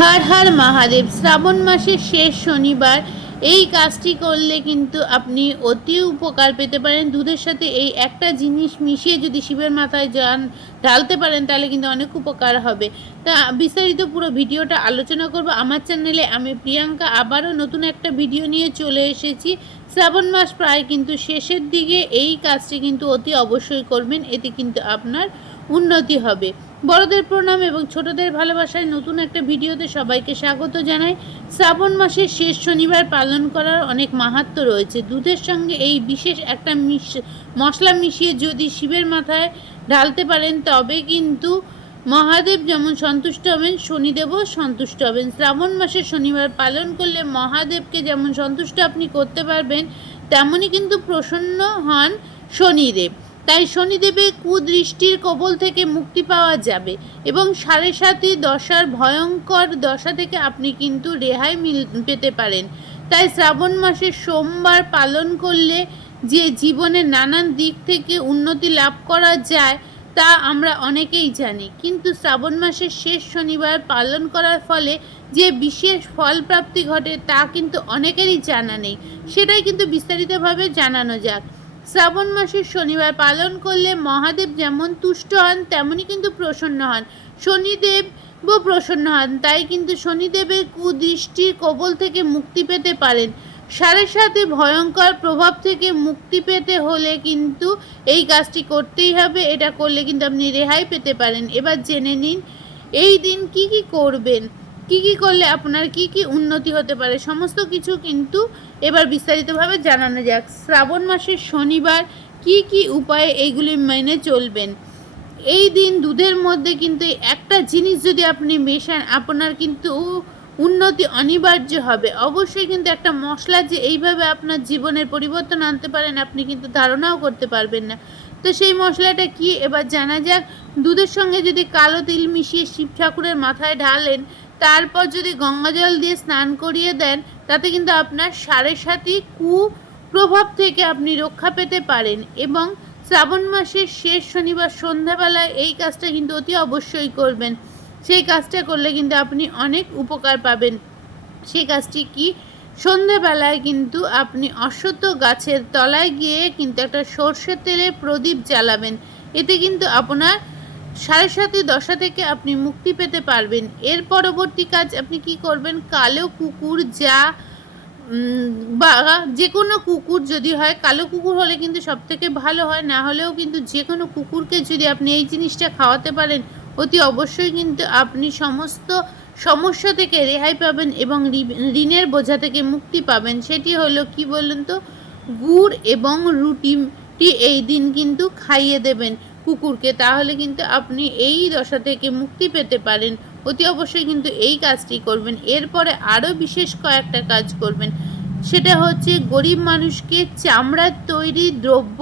হার হার মহাদেব, শ্রাবণ মাসের শেষ শনিবার, এই কাজটি করলে কিন্তু আপনি অতি উপকার পেতে পারেন। দুধের সাথে এই একটা জিনিস মিশিয়ে যদি শিবের মাথায় যান, ঢালতে পারেন, তাহলে কিন্তু অনেক উপকার হবে। তা বিস্তারিত পুরো ভিডিওটা আলোচনা করব। আমার চ্যানেলে আমি প্রিয়াঙ্কা, আবারও নতুন একটা ভিডিও নিয়ে চলে এসেছি। শ্রাবণ মাস প্রায় কিন্তু শেষের দিকে, এই কাজটি কিন্তু অতি অবশ্যই করবেন। এতে কিন্তু আপনার উন্নতি হবে। বড়দের প্রণাম এবং ছোটদের ভালোবাসায় নতুন একটা ভিডিওতে সবাইকে স্বাগত জানাই। শ্রাবণ মাসের শেষ শনিবার পালন করার অনেক মাহাত্ম্য রয়েছে। দুধের সঙ্গে এই বিশেষ একটা মিশ, মশলা মিশিয়ে যদি শিবের মাথায় ঢালতে পারেন, তবে কিন্তু মহাদেব যেমন সন্তুষ্ট হবেন, শনিদেবও সন্তুষ্ট হবেন। শ্রাবণ মাসের শনিবার পালন করলে মহাদেবকে যেমন সন্তুষ্ট আপনি করতে পারবেন, তেমনই কিন্তু প্রসন্ন হন শনিদেব। তাই শনিদেবের কুদৃষ্টির কবল থেকে মুক্তি পাওয়া যাবে এবং সাড়ে সাতই দশার ভয়ঙ্কর দশা থেকে আপনি কিন্তু রেহাই মিল, পেতে পারেন। তাই শ্রাবণ মাসে সোমবার পালন করলে যে জীবনে নানান দিক থেকে উন্নতি লাভ করা যায়, তা আমরা অনেকেই জানি। কিন্তু শ্রাবণ মাসের শেষ শনিবার পালন করার ফলে যে বিশেষ ফল প্রাপ্তি ঘটে, তা কিন্তু অনেকেরই জানা নেই। সেটাই কিন্তু বিস্তারিতভাবে জানানো যাক। শ্রাবণ মাসের শনিবার পালন করলে মহাদেব যেমন তুষ্ট হন, তেমনই কিন্তু প্রসন্ন হন। শনিদেব প্রসন্ন হন, তাই কিন্তু শনিদেবের কুদৃষ্টির কবল থেকে মুক্তি পেতে পারেন। সাড়ে সাথে ভয়ঙ্কর প্রভাব থেকে মুক্তি পেতে হলে কিন্তু এই কাজটি করতেই হবে, এটা করলে কিন্তু আপনি রেহাই পেতে পারেন। এবার জেনে নিন, এই দিন কি কি করবেন? কি কি করলে আপনার কি কি উন্নতি হতে পারে? সমস্ত কিছু কিন্তু এবার বিস্তারিতভাবে জানানো যাক। শ্রাবণ মাসের শনিবার কি কি উপায়ে এইগুলি মেনে চলবেন? এই দিন দুধের মধ্যে কিন্তু একটা জিনিস যদি আপনি মেশান, আপনার কিন্তু উন্নতি অনিবার্য হবে। অবশ্যই কিন্তু একটা মশলা যে এইভাবে আপনার জীবনের পরিবর্তন আনতে পারেন, আপনি কিন্তু ধারণাও করতে পারবেন না। তো সেই মশলাটা কি? এবার জানা যাক। দুধের সঙ্গে যদি কালো তিল মিশিয়ে শিব ঠাকুরের মাথায় ঢালেন তারপর যদি গঙ্গা জল দিয়ে স্নান করিয়ে দেন, তাতে কিন্তু আপনার সাড়ে সাতই কু প্রভাব থেকে আপনি রক্ষা পেতে পারেন এবং শ্রাবণ মাসের শেষ শনিবার সন্ধ্যাবেলায় এই কাজটা কিন্তু অতি অবশ্যই করবেন। সেই কাজটা করলে কিন্তু আপনি অনেক উপকার পাবেন। সেই কাজটি কি? সন্ধেবেলায় কিন্তু আপনি অশ্বত্থ গাছের তলায় গিয়ে কিন্তু একটা সর্ষের তেলের প্রদীপ জ্বালাবেন। এতে কিন্তু আপনার সাড়ে সাথে দশা থেকে আপনি মুক্তি পেতে পারবেন। এর পরবর্তী কাজ আপনি কি করবেন? কালো কুকুর যা বা যে কোনো কুকুর যদি হয়, কালো কুকুর হলে কিন্তু সব থেকে ভালো হয়, না হলেও কিন্তু যে কোনো কুকুরকে যদি আপনি এই জিনিসটা খাওয়াতে পারেন, অতি অবশ্যই কিন্তু আপনি সমস্ত সমস্যা থেকে রেহাই পাবেন এবং ঋণের বোঝা থেকে মুক্তি পাবেন। সেটি হলো কি বলুন তো? গুড় এবং রুটিটি এই দিন কিন্তু খাইয়ে দেবেন। কুকুরকে, তাহলে কিন্তু আপনি এই দশা থেকে মুক্তি পেতে পারেন। অতি অবশ্যই কিন্তু এই কাজটি করবেন। এরপরে আরও বিশেষ কয়েকটা কাজ করবেন। সেটা হচ্ছে গরিব মানুষকে চামড়ার তৈরি দ্রব্য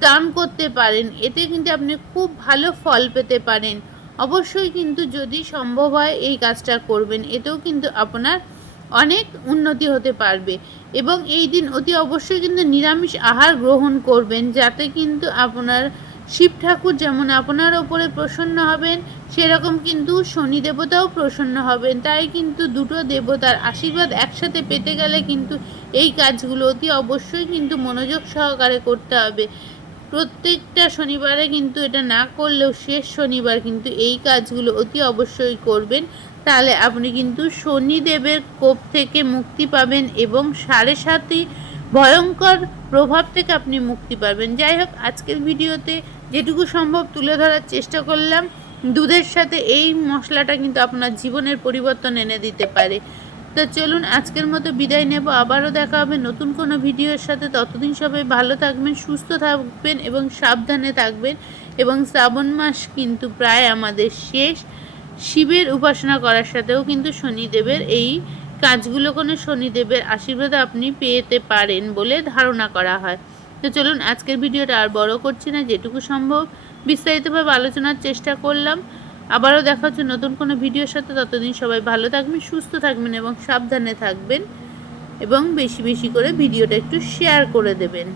দান করতে পারেন। এতে কিন্তু আপনি খুব ভালো ফল পেতে পারেন। অবশ্যই কিন্তু যদি সম্ভব হয় এই কাজটা করবেন। এতেও কিন্তু আপনার অনেক উন্নতি হতে পারবে। এবং এই দিন অতি অবশ্যই কিন্তু নিরামিষ আহার গ্রহণ করবেন, যাতে কিন্তু আপনার শিব ঠাকুর যেমন আপনার ওপরে প্রসন্ন হবেন, সেরকম কিন্তু শনি দেবতাও প্রসন্ন হবেন। তাই কিন্তু দুটো দেবতার আশীর্বাদ একসাথে পেতে গেলে কিন্তু এই কাজগুলো অতি অবশ্যই কিন্তু মনোযোগ সহকারে করতে হবে। প্রত্যেকটা শনিবারে কিন্তু এটা না করলেও শেষ শনিবার কিন্তু এই কাজগুলো অতি অবশ্যই করবেন। তাহলে আপনি কিন্তু শনিদেবের কোপ থেকে মুক্তি পাবেন এবং সাড়ে সাতই ভয়ঙ্কর প্রভাব থেকে আপনি মুক্তি পাবেন। যাই হোক, আজকের ভিডিওতে যেটুকু সম্ভব তুলে ধরার চেষ্টা করলাম। দুধের সাথে এই মশলাটা কিন্তু আপনার জীবনের পরিবর্তন এনে দিতে পারে। তো চলুন, আজকের মতো বিদায় নেব। আবারও দেখা হবে নতুন কোনো ভিডিওর সাথে। ততদিন সবাই ভালো থাকবেন, সুস্থ থাকবেন এবং সাবধানে থাকবেন এবং শ্রাবণ মাস কিন্তু প্রায় আমাদের শেষ। শিবের উপাসনা করার সাথেও কিন্তু শনিদেবের এই কাজগুলো কোনো শনিদেবের আশীর্বাদ আপনি পেতে পারেন বলে ধারণা করা হয়। তো চলুন আজকের ভিডিওটা আর বড় করছি না, যেটুকু সম্ভব বিস্তারিতভাবে আলোচনার চেষ্টা করলাম। আবারও দেখা হচ্ছে নতুন কোনো ভিডিওর সাথে। ততদিন সবাই ভালো থাকবেন, সুস্থ থাকবেন এবং সাবধানে থাকবেন এবং বেশি বেশি করে ভিডিওটা একটু শেয়ার করে দেবেন।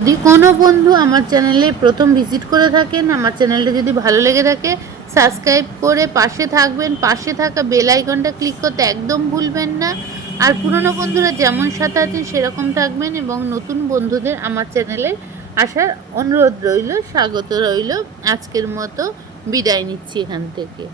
যদি কোনো বন্ধু আমার চ্যানেলে প্রথম ভিজিট করে থাকেন, আমার চ্যানেলটা যদি ভালো লেগে থাকে সাবস্ক্রাইব করে পাশে থাকবেন, পাশে থাকা বেল আইকনটা ক্লিক করতে একদম ভুলবেন না। আর পুরনো বন্ধুরা যেমন সাথে আছেন, সেরকম থাকবেন এবং নতুন বন্ধুদের আমার চ্যানেলে আসার অনুরোধ রইল, স্বাগত রইল। আজকের মতো বিদায় নিচ্ছি এখান থেকে।